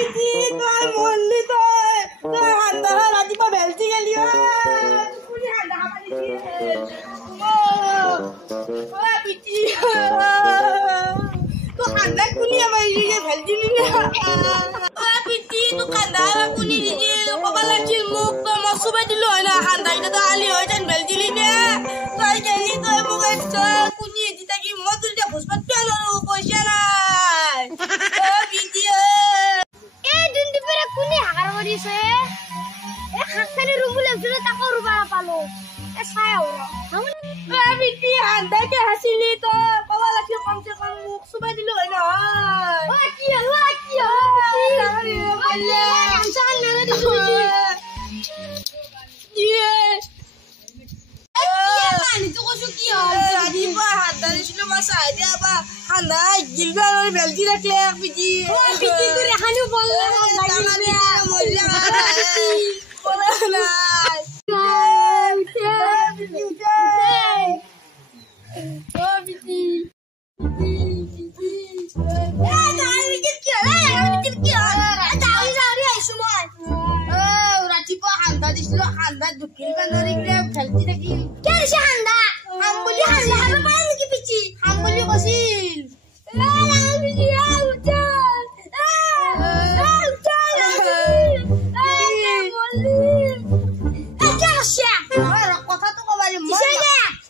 পিটি তই মৰলি তই হান্দা ৰাতিপুৱা বেলতি গেলি কোনে হান্দা খাবা দিছি পিটি তো হান্দা কোনে মাৰি বেলতি নিলে পিটি তো কান্দা কোনে দিছি কবা লাগিল মোক তই মই চুবাই দিলো হয় না হান্দা এটা তো আলি হয় যেন বেলতি নিলে তই গেলি তই মোক কোনে দি থাকি মই তোৰ এতিয়া ভোজ পাত পেলো পইচা নাই পিটি কোনে হাকাৰ কৰিছে শাকচানি ৰুম বুলি ভাবিছিলো তাকো ৰুবা নাপালো চাই পিটি হান্দাকে হাঁচিলি তই কবা লাগি কমচে কম মোক চুবাই দিলো হয় নহয় কি হল হান্দা গিলবা বেলতি রাখলে পিটি পিটি করে হানু বললা ৰাতিপুৱা হান্দা দিছিলো হান্দা দুকিল বানৰিলে বেলতি থাকি কেছে হান্দা হাম বুলি হান্দা হাম পাই নেকি পিটি হাম বুলি কৈছিল কথাটো কবা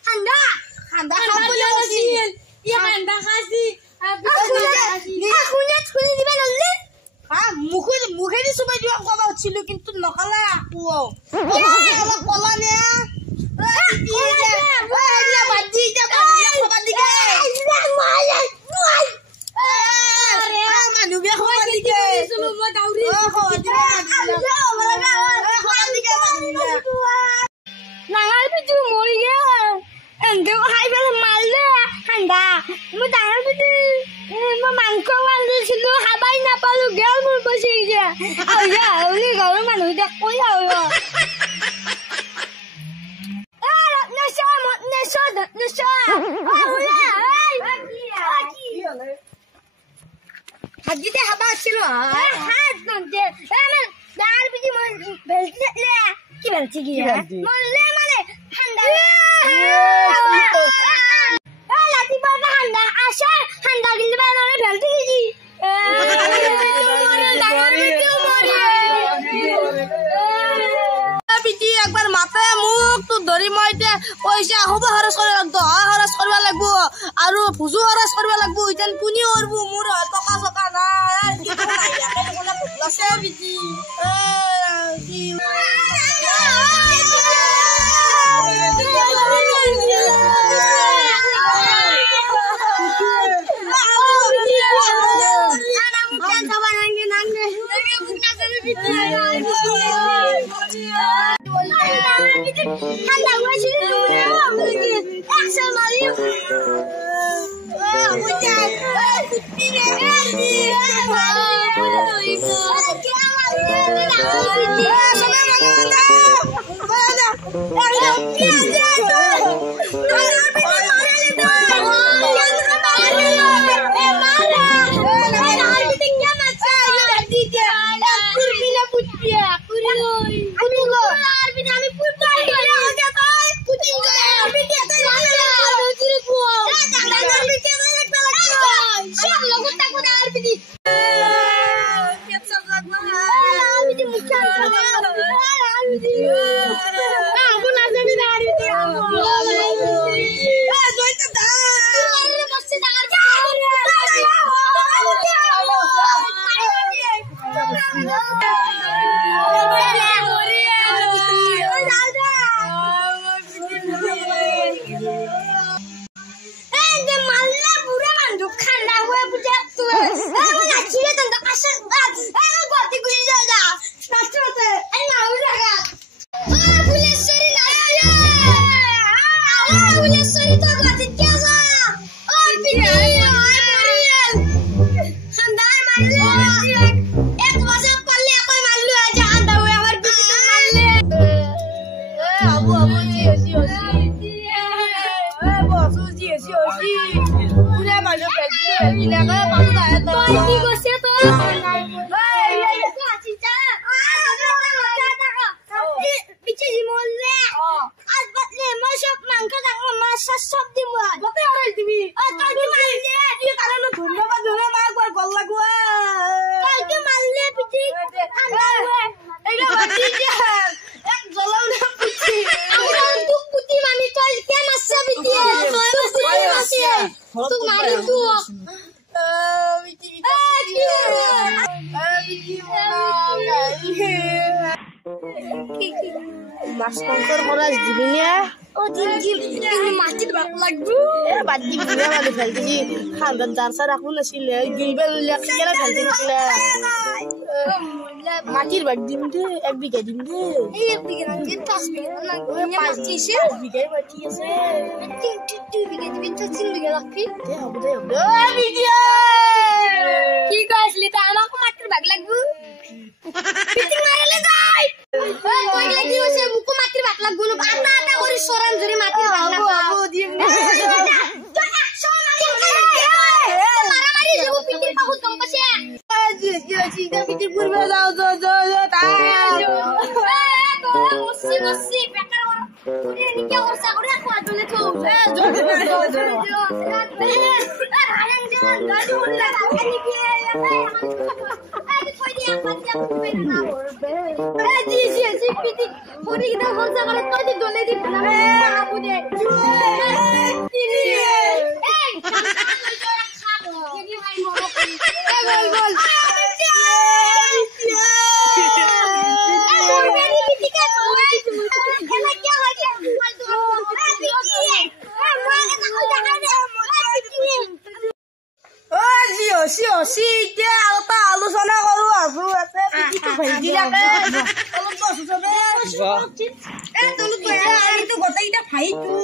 হান্দা হাম বুলি কৈছিল হান্দা খাসি মুখেদি চুবাই দিব কবা উঠিলো কিন্তু নকলা আকৌ কলা নে নাঙাল পিটি মৰি গেল খাই পেলাই মাৰিলে ঠাণ্ডা মই ডাঙৰ পিটি মই মাংস আনিছিলো খাবাই নাপালো গেল মোৰ পইচা ঘৰৰ মানুহ এতিয়া কৈ হাজিতে খাবা আছিলো ডাঙৰ পিটি মই বেলতি কি বেলতি কি মৰলে মানে ঠাণ্ডা ৰাতিপুৱা ঠাণ্ডা আসে ঠাণ্ডা গিলিবা নৰে বেলতি কি পিটি একবাৰ মাতে মোক তো ধৰি মই এতিয়া পইচা হ'ব খৰচ কৰিব লাগিব আৰু ভুজু খৰচ কৰিব লাগিব এতিয়া কোনে কৰব মোৰ টকা চকা নাই আছে পিটি ঠান্ডা হয়েছে Ini মাছ মাংসৰ খৰচ দিবিনে মাটিত লাগব বাদ দি মানে ভালজি খান্দাত দাৰ চাৰ ৰাখো নাছিলে গিলবেল লেখকেলা ভালজি নাছিলে মাটিৰ বাদ দিম দে 1 বিঘা দিম দে 1 বিঘা নাকি 5 বিঘা নাকি 5 বিঘা মাটি আছে 2 বিঘা দিবি 3 বিঘা রাখবি দে হ'ব দে ভিডিও কি কইছলি তা আমাক মাটিৰ ভাগ লাগব পিটিং মারলে যাই ওই কইলে কি হইছে মুকু মাটির ভাগ লাগব না আটা আটা করে সরান জুরি মাটির ভাগ লাগব বাবু দিম তো 100 মারামারি যাব পিটির পাহুত কম পাছে জি পিটির পুরবে যাও তা মসি বেকার ওরে নি কি করছ করে খোয়া জলে তো রায়াং জান গাড়ি উড়লা খালি কি पूरी इधर कौन सा गलत कोई दोले दी बना बाबू दे আলোচনা কৰো আছো গোটেইটা ভাইটো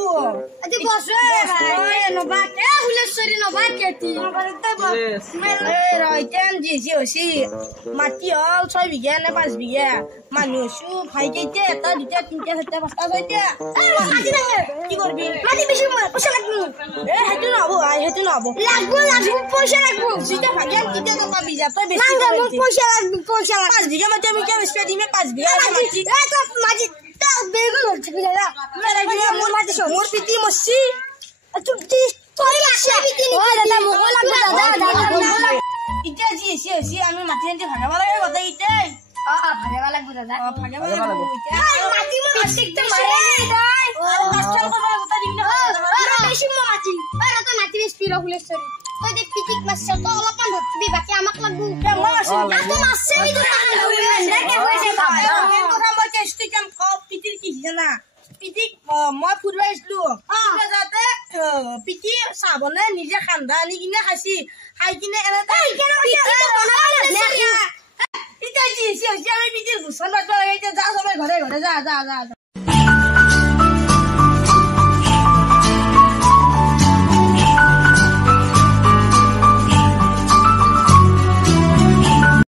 মাটি হল 6 বিঘা নে 5 বিঘা মানুহ আছো ভাই কেইটা এটা দুটা তিনটা চারটা পাঁচটা ছয়টা কি করবি মাটি বেশি পয়সা লাগবে সেইটো নহব সেইটো নহব পয়সা লাগবে যেটা ভাগে কিটা তো পাবি যা তো বেশি পয়সা লাগবে 5 বিঘা মাটি আমি কেমন স্পেড দিমে 5 বিঘা মাটি তো মাটি তো বেগুন হচ্ছে কি দাদা মেরা বিঘা মোর মাটি মোর পিটি মসি তুই তোর লাগছে ও দাদা মোর লাগবে দাদা ইটা জি আমি মাটি আনতে ভাগাবা লাগে কথা ইটাই ভাগাবা লাগবে দাদা ভাগাবা লাগবে মাটি মো প্রত্যেকটা মারে দাই কষ্ট করবা কথা দিবি না বেশি মাটি আরে তো মাটি স্পিড ফুলেশ্বরী ওই দেখ পিটিক মাছছে তো অলপমান ধরবি বাকি আমাক লাগবো মাছ তো মাছছে নি তো কথা মই টেস্টি কাম পিটির কি জানা পিটিক মই ফুরবা আসলো যাতে পিটি সাবনে নিজে খান্দা আনি কিনে খাইছি খাই কিনে এনে পিটি বনালে ইটা জি আমি পিটির ঘুষণ বাদ যা সবাই ঘরে যা